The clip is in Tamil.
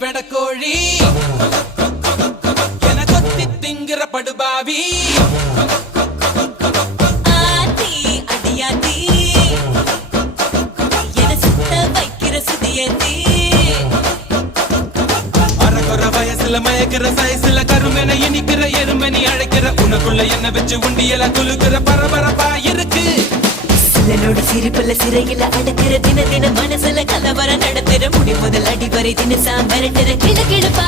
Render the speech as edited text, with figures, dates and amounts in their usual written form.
வெடக்கோழி என கொத்தி திங்கிற படுபாவி ஆத்தி அடியாத்தி என சுத்த வைக்கிற சுதியத்தி அறகுற வயசுல மயக்கிற சைஸ்ல கருமென இனிக்கிற எருமனி அழைக்கிற உனக்குள்ள என்ன வச்சு உண்டியல குலுக்கிற பரபரப்பா இருக்கு சிலனோட சிரிப்புல சிறையில அடக்கிற தின தின மனசுல கலவரம் நடத்துற முடி முதல் அடி வரை தினசா மிரட்டுற கிழக்கிழப்பா